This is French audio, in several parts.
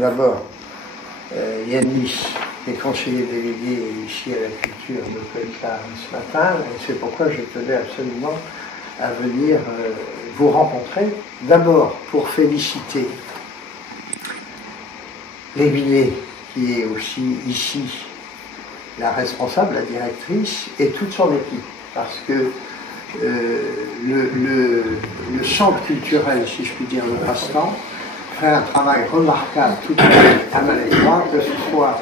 d'abord, Yannis, les conseillers délégués ici à la culture, ne peut être là ce matin, et c'est pourquoi je tenais absolument à venir vous rencontrer. D'abord, pour féliciter Émilie, qui est aussi ici la responsable, la directrice, et toute son équipe, parce que le centre culturel, si je puis dire, le passe-temps, fait un travail remarquable tout à Malétroit, que ce soit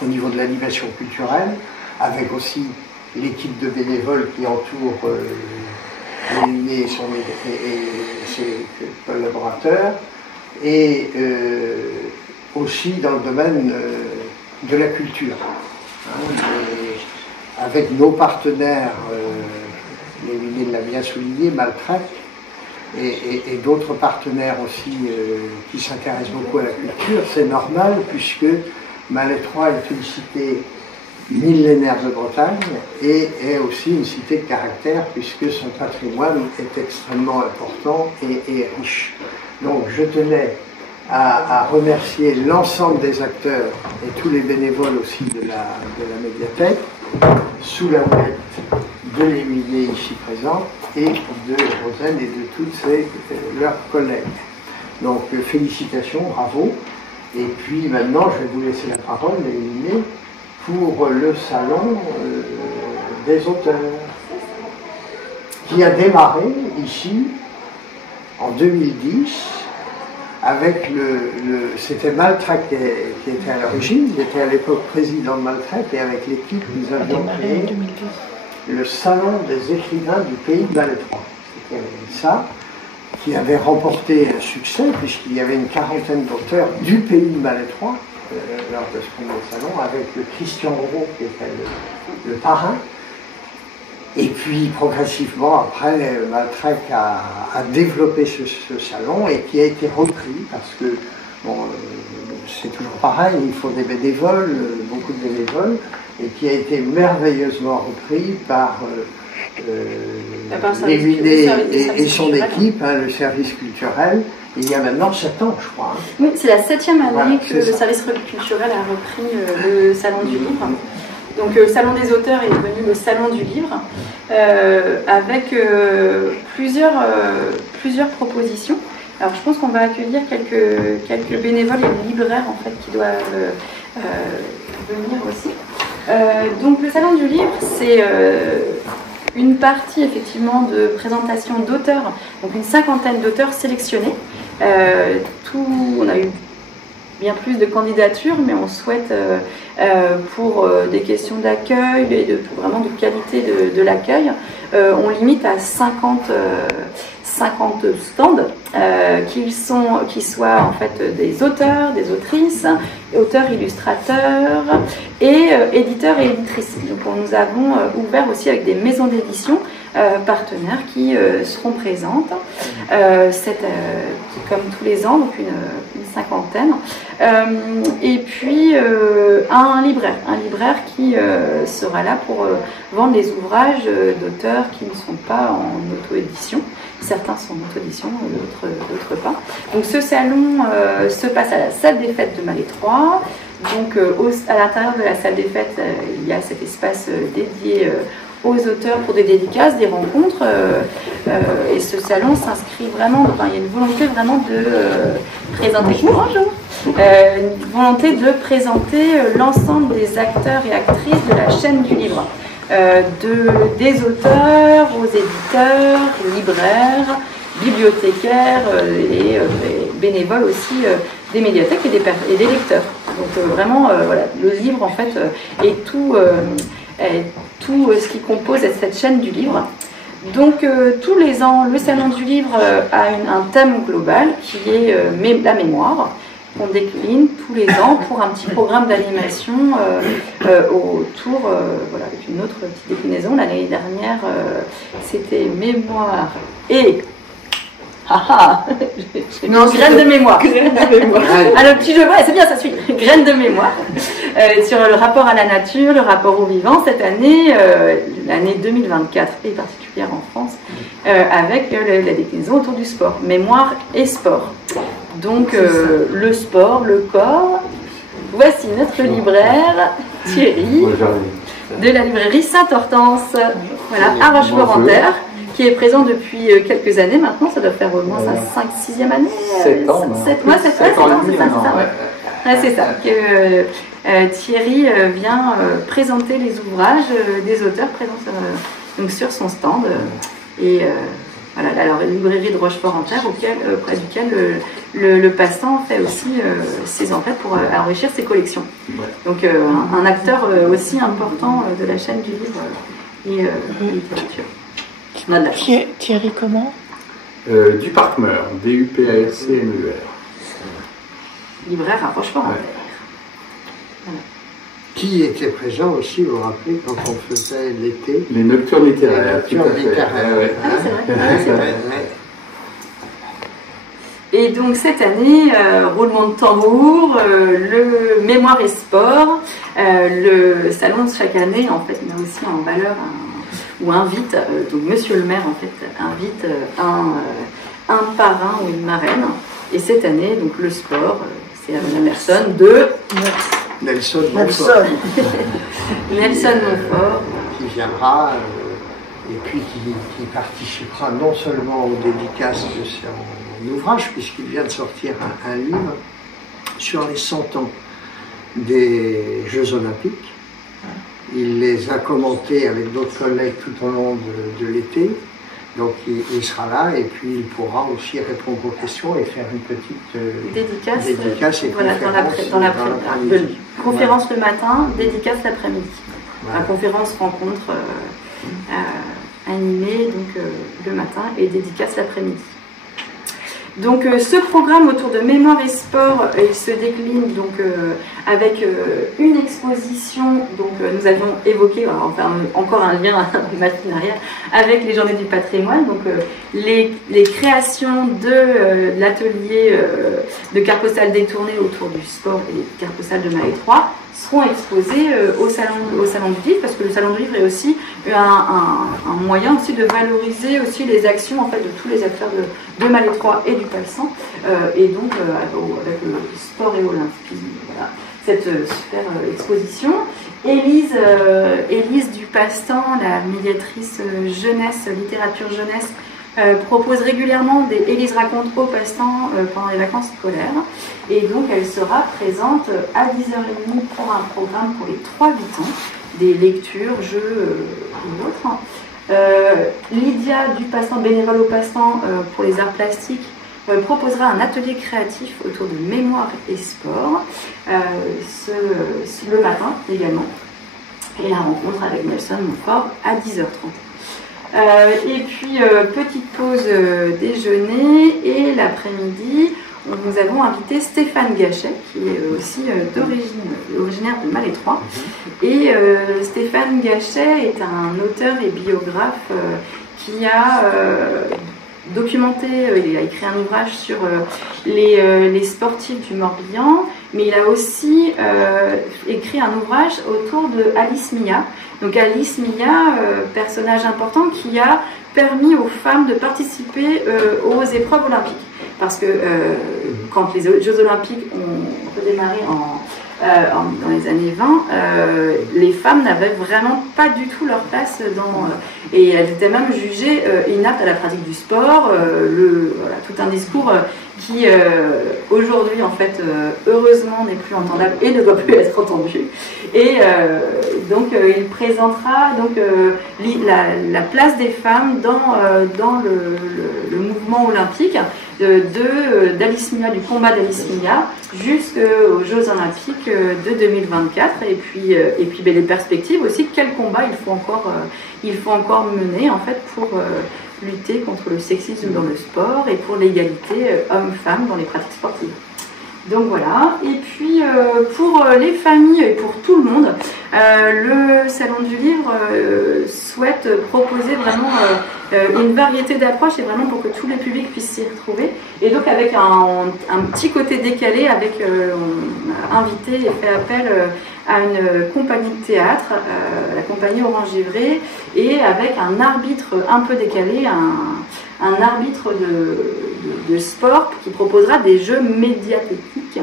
au niveau de l'animation culturelle, avec aussi l'équipe de bénévoles qui entoure Émilie et ses collaborateurs, et aussi dans le domaine de la culture, avec nos partenaires, Émilie l'a bien souligné, Maltrec, et d'autres partenaires aussi qui s'intéressent beaucoup à la culture. C'est normal puisque Malétroit est une cité millénaire de Bretagne et est aussi une cité de caractère puisque son patrimoine est extrêmement important et riche. Donc je tenais à remercier l'ensemble des acteurs et tous les bénévoles aussi de la médiathèque, sous la houlette de l'Émilie ici présente et de Rosen et de toutes leurs collègues. Donc félicitations, bravo. Et puis maintenant, je vais vous laisser la parole, Émilie, pour le salon des auteurs, qui a démarré ici en 2010 avec c'était Maltrec qui était à l'origine, il était à l'époque président de Maltrec, et avec l'équipe nous avions créé le salon des écrivains du pays de Malétroit. C'était ça, qui avait remporté un succès, puisqu'il y avait une quarantaine d'auteurs du pays de Malétroit lors de ce premier salon, avec Christian Gros qui était le parrain. Et puis progressivement, après, Maltrec a développé ce salon et qui a été repris parce que, bon, c'est toujours pareil, il faut des bénévoles, beaucoup de bénévoles, et qui a été merveilleusement repris par Émilie et son équipe, le service culturel. Il y a maintenant 7 ans, je crois. Oui, c'est la 7e année que le service culturel a repris le salon du livre. Donc le salon des auteurs est devenu le salon du livre, avec plusieurs propositions. Alors je pense qu'on va accueillir quelques bénévoles et libraires en fait qui doivent venir aussi. Donc le salon du livre, c'est une partie effectivement de présentation d'auteurs, donc une 50aine d'auteurs sélectionnés. On a eu bien plus de candidatures, mais on souhaite, pour des questions d'accueil et vraiment de qualité de l'accueil, on limite à 50 stands qui soient en fait des auteurs, des autrices, auteurs, illustrateurs et éditeurs et éditrices. Donc nous avons ouvert aussi avec des maisons d'édition partenaires qui seront présentes, comme tous les ans, donc une cinquantaine, et puis un libraire qui sera là pour vendre les ouvrages d'auteurs qui ne sont pas en auto-édition. Certains sont en auto-édition, d'autres pas. Donc ce salon se passe à la salle des fêtes de Malétroit. Donc à l'intérieur de la salle des fêtes, il y a cet espace dédié aux auteurs pour des dédicaces, des rencontres, et ce salon s'inscrit vraiment, enfin, il y a une volonté vraiment de présenter, une volonté de présenter l'ensemble des acteurs et actrices de la chaîne du livre, des auteurs aux éditeurs, libraires, bibliothécaires et bénévoles aussi des médiathèques et des lecteurs. Donc vraiment, voilà, le livre en fait est tout ce qui compose cette chaîne du livre. Donc tous les ans, le Salon du Livre a un thème global qui est la mémoire, qu'on décline tous les ans pour un petit programme d'animation autour, voilà, avec une autre petite déclinaison. L'année dernière, c'était mémoire et... Non, graines de mémoire. Ah, le petit jeu, ouais, c'est bien, ça suit. Graines de mémoire. Sur le rapport à la nature, le rapport au vivant, cette année, l'année 2024 est particulière en France, avec la déclinaison autour du sport. Mémoire et sport. Donc le sport, le corps. Voici notre libraire Thierry de la librairie Sainte-Hortense, voilà, à Rochefort-en-Terre, qui est présent depuis quelques années maintenant. Ça doit faire au moins sa 5-6e année. 7 ans. 7 mois, 7 ans, c'est ça. Ouais, c'est ça. Thierry vient présenter les ouvrages des auteurs présents donc sur son stand. Voilà, alors une librairie de Rochefort-en-Terre auprès duquel le passant fait aussi ses enquêtes pour enrichir ses collections. Donc un acteur aussi important de la chaîne du livre et littérature. Thierry comment Duparc-Meur, D-U-P-A-R-C-M-E-R. Libraire à Rochefort-en-Terre. Voilà. Qui était présent aussi, vous vous rappelez, quand on faisait l'été? Les nocturnes littéraires. Les nocturnes littéraires. Ouais. Ah, c'est vrai. Et donc cette année, roulement de tambour, le mémoire et sport, le salon chaque année en fait met aussi en valeur ou invite, donc Monsieur le maire en fait invite un parrain ou une marraine. Et cette année, donc le sport, c'est la personne de Nelson Montfort. Nelson Montfort. Qui viendra et puis qui participera non seulement aux dédicaces de son ouvrage, puisqu'il vient de sortir un livre sur les 100 ans des Jeux Olympiques. Il les a commentés avec d'autres collègues tout au long de l'été. Donc il sera là et puis il pourra aussi répondre aux questions et faire une petite dédicace et voilà, dans l'après-midi. Conférence le matin, dédicace l'après-midi. Voilà. La conférence rencontre animée donc, le matin et dédicace l'après-midi. Donc ce programme autour de mémoire et sport, il se décline donc avec une exposition. Donc nous avions évoqué, enfin encore un lien machine arrière avec les Journées du patrimoine. Donc les créations de l'atelier de cartes postales détournées autour du sport et les cartes postales de Malétroit seront exposées au salon du livre, parce que le salon du livre est aussi un moyen aussi de valoriser aussi les actions en fait de tous les acteurs de Malétroit et du Palsan, et donc avec le sport et olympisme, voilà, cette super exposition. Élise du Passe-Temps, la médiatrice jeunesse, littérature jeunesse, propose régulièrement des Élise raconte au passe-temps pendant les vacances scolaires, et donc elle sera présente à 10h30 pour un programme pour les 3-8 ans, des lectures, jeux et autres. Lydia du passe-temps, bénévole au passe-temps pour les arts plastiques, proposera un atelier créatif autour de mémoire et sport le matin également, et la rencontre avec Nelson Montfort à 10h30. Et puis petite pause déjeuner, et l'après-midi nous avons invité Stéphane Gachet, qui est aussi originaire de Malétroit. Et Stéphane Gachet est un auteur et biographe qui a documenté, il a écrit un ouvrage sur les sportifs du Morbihan, mais il a aussi écrit un ouvrage autour de Alice Mia. Donc Alice Mia, personnage important qui a permis aux femmes de participer aux épreuves olympiques. Parce que quand les Jeux Olympiques ont redémarré dans les années 20, les femmes n'avaient vraiment pas du tout leur place et elles étaient même jugées inaptes à la pratique du sport. Voilà, tout un discours qui aujourd'hui en fait heureusement n'est plus entendable et ne doit plus être entendu. Et donc il présentera donc la place des femmes dans le mouvement olympique d'Alice Mia, du combat d'Alice Mia jusqu'aux Jeux Olympiques de 2024, et puis les perspectives aussi, quel combat il faut encore mener en fait pour lutter contre le sexisme dans le sport et pour l'égalité hommes-femmes dans les pratiques sportives. Donc voilà, et puis pour les familles et pour tout le monde, le Salon du Livre souhaite proposer vraiment une variété d'approches, et vraiment pour que tous les publics puissent s'y retrouver. Et donc avec un petit côté décalé, avec on a invité et fait appel à une compagnie de théâtre, la compagnie Orange-Givray, et avec un arbitre un peu décalé, un arbitre de sport qui proposera des jeux médiathétiques,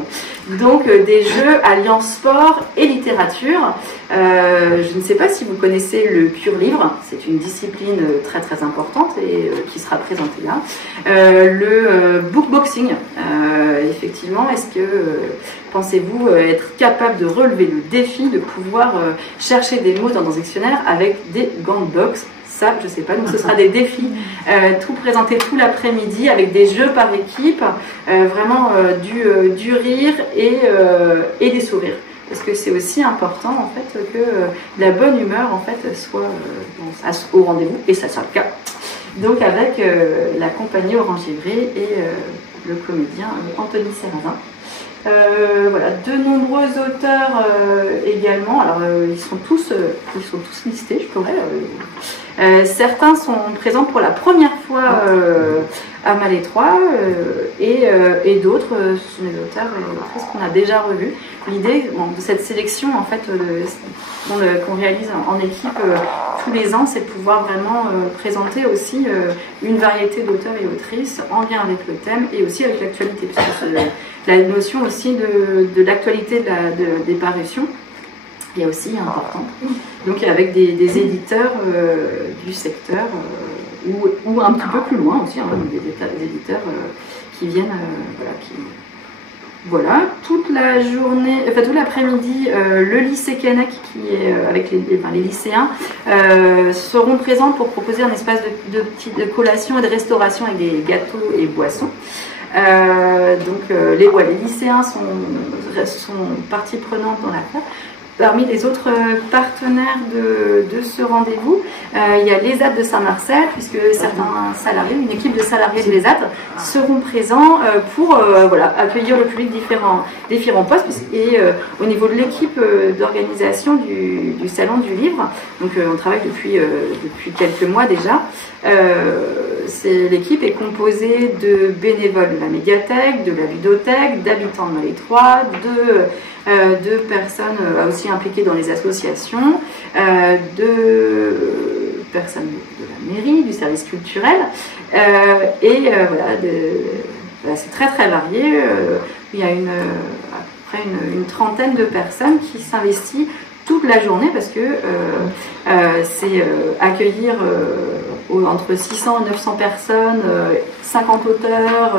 donc des jeux alliant sport et littérature. Je ne sais pas si vous connaissez le pur livre, c'est une discipline très très importante et qui sera présentée là. Le bookboxing, effectivement, est-ce que pensez-vous être capable de relever le défi de pouvoir chercher des mots dans un dictionnaire avec des gants de boxe? Ça, je ne sais pas, donc ce sera des défis, tout présenté tout l'après-midi avec des jeux par équipe, vraiment du rire et des sourires. Parce que c'est aussi important en fait que la bonne humeur en fait soit au rendez-vous, et ça sera le cas. Donc avec la compagnie Orange Livré et le comédien Anthony Serrazin. Voilà, de nombreux auteurs également. Alors ils sont tous listés, je pourrais. Certains sont présents pour la première fois à Malétroit et d'autres ce sont des auteurs et autrices qu'on a déjà revus. L'idée de cette sélection en fait qu'on réalise en équipe tous les ans, c'est de pouvoir vraiment présenter aussi une variété d'auteurs et autrices en lien avec le thème et aussi avec l'actualité, parce que la notion aussi de l'actualité des parutions est aussi importante. Donc avec des éditeurs du secteur ou un petit peu plus loin aussi, des éditeurs qui viennent, voilà, toute la journée, enfin tout l'après-midi, le lycée Canek qui est avec les lycéens seront présents pour proposer un espace de collation et de restauration avec des gâteaux et boissons. Les lycéens sont partie prenante dans l'affaire. Parmi les autres partenaires de ce rendez-vous, il y a l'ESAT de Saint-Marcel, puisque certains salariés, une équipe de salariés de l'ESAT seront présents pour accueillir le public différents postes. Et au niveau de l'équipe d'organisation du Salon du Livre, donc on travaille depuis quelques mois déjà, l'équipe est composée de bénévoles de la médiathèque, de la ludothèque, d'habitants de Malétroit, de personnes aussi impliquées dans les associations, de personnes de la mairie, du service culturel, c'est très très varié. Il y a à peu près une trentaine de personnes qui s'investissent toute la journée parce que c'est accueillir entre 600 et 900 personnes, 50 auteurs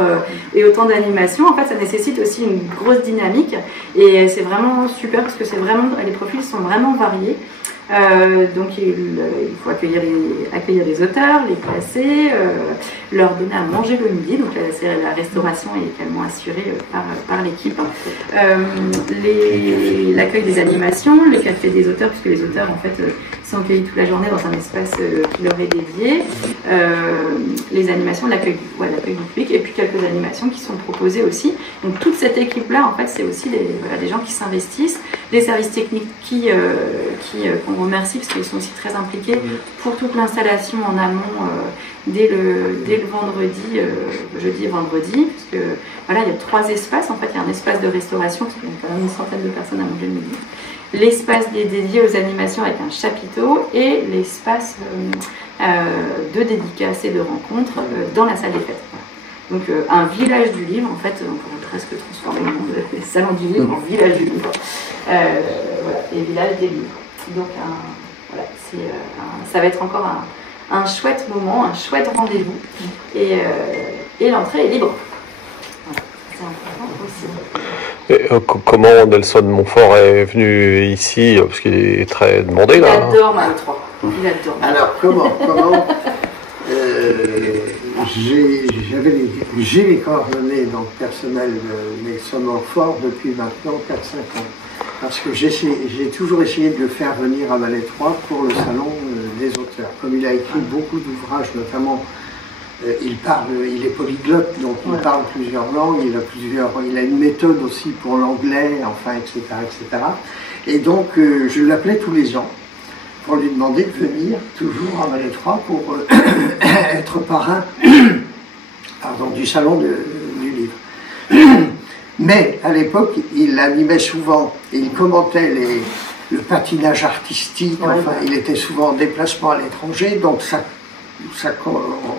et autant d'animations. En fait, ça nécessite aussi une grosse dynamique et c'est vraiment super parce que les profils sont vraiment variés. Donc il faut accueillir les auteurs, les placer, leur donner à manger le midi, donc la restauration est également assurée par l'équipe. L'accueil des animations, le café des auteurs, puisque les auteurs en fait sont accueillis toute la journée dans un espace qui leur est dédié, les animations, l'accueil du public, et puis quelques animations qui sont proposées aussi. Donc toute cette équipe-là, en fait, c'est aussi des gens qui s'investissent, les services techniques qu'on remercie parce qu'ils sont aussi très impliqués pour toute l'installation en amont dès le vendredi, jeudi et vendredi, parce que voilà, il y a 3 espaces. En fait, il y a un espace de restauration parce qu'il y a quand même une centaine de personnes à manger le midi, l'espace dédié aux animations avec un chapiteau et l'espace de dédicaces et de rencontres dans la salle des fêtes. Donc un village du livre, en fait, on pourrait presque transformer le monde des salons du livre en village du livre, et village des livres. Donc ça va être encore un chouette moment, un chouette rendez-vous, et l'entrée est libre. Voilà, c'est important aussi. Comment Nelson Montfort est venu ici, parce qu'il est très demandé là. Il adore Malétroit. Il adore. Alors comment j'ai les coordonnées dans le personnel de Nelson Montfort depuis maintenant 4-5 ans. Parce que j'ai toujours essayé de le faire venir à Malétroit pour le salon des auteurs. Comme il a écrit beaucoup d'ouvrages, notamment il est polyglotte, donc il parle plusieurs langues, il a une méthode aussi pour l'anglais, enfin, etc., etc. Et donc je l'appelais tous les ans pour lui demander de venir toujours à Malétroit pour être parrain du salon du livre. Mais à l'époque, il animait souvent, il commentait le patinage artistique, enfin, il était souvent en déplacement à l'étranger, donc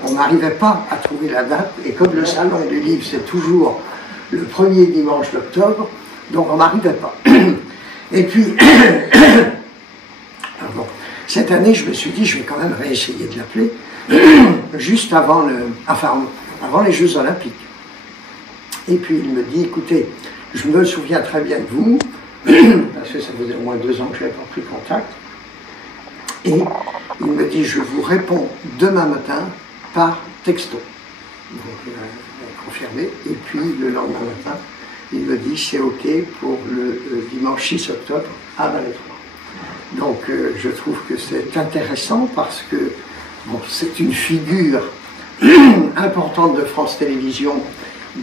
on n'arrivait pas à trouver la date, et comme le salon du livre c'est toujours le premier dimanche d'octobre, donc on n'arrivait pas. Et puis, pardon, cette année je me suis dit je vais quand même réessayer de l'appeler, juste avant les Jeux Olympiques. Et puis il me dit, écoutez, je me souviens très bien de vous, parce que ça faisait au moins 2 ans que je n'avais pas pris contact, et il me dit, je vous réponds demain matin par texto. Donc il a confirmé, et puis le lendemain matin, il me dit, c'est OK pour le dimanche 6 octobre à Malétroit. Donc je trouve que c'est intéressant parce que bon, c'est une figure importante de France Télévisions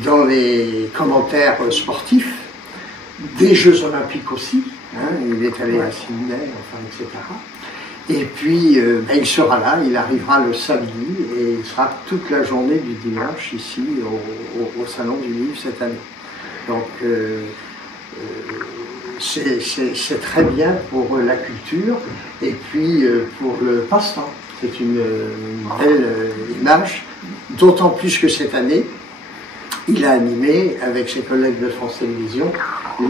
dans les commentaires sportifs, des Jeux Olympiques aussi, hein, il est allé à Sydney, enfin, etc. Et puis, il sera là, il arrivera le samedi, et il sera toute la journée du dimanche ici, au Salon du Livre cette année. Donc, c'est très bien pour la culture, et puis pour le passe-temps. C'est une belle image, d'autant plus que cette année, il a animé, avec ses collègues de France Télévisions,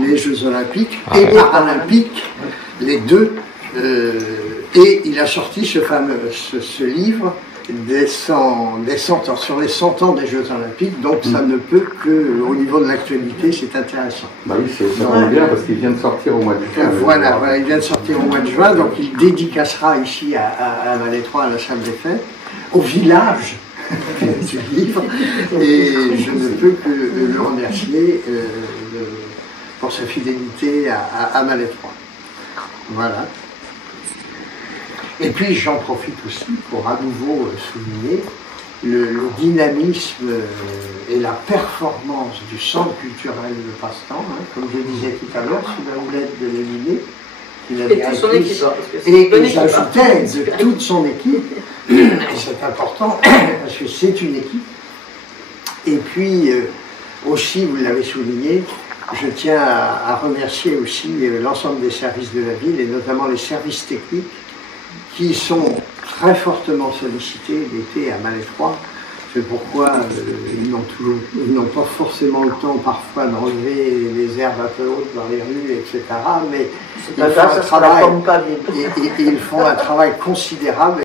les Jeux Olympiques et Paralympiques, les deux, et il a sorti ce livre sur les 100 ans des Jeux Olympiques, donc ça ne peut que, au niveau de l'actualité, c'est intéressant. Bah oui, ça tombe bien parce qu'il vient de sortir au mois de juin. Voilà, il vient de sortir au mois de juin, donc il dédicacera ici à Malétroit, à la salle des fêtes, au village du livre, et je ne peux que le remercier pour sa fidélité à Malétroit. Voilà. Et puis j'en profite aussi pour à nouveau souligner le dynamisme et la performance du centre culturel de Passe-Temps, hein, comme je disais tout à l'heure, sous la houlette de l'Éminé, et j'ajoutais de toute son équipe, et c'est important parce que c'est une équipe. Et puis aussi, vous l'avez souligné, je tiens à remercier aussi l'ensemble des services de la ville, et notamment les services techniques, qui sont très fortement sollicités l'été à Malétroit. C'est pourquoi ils n'ont pas forcément le temps parfois d'enlever les herbes un peu hautes dans les rues, etc. Mais ils font un travail considérable.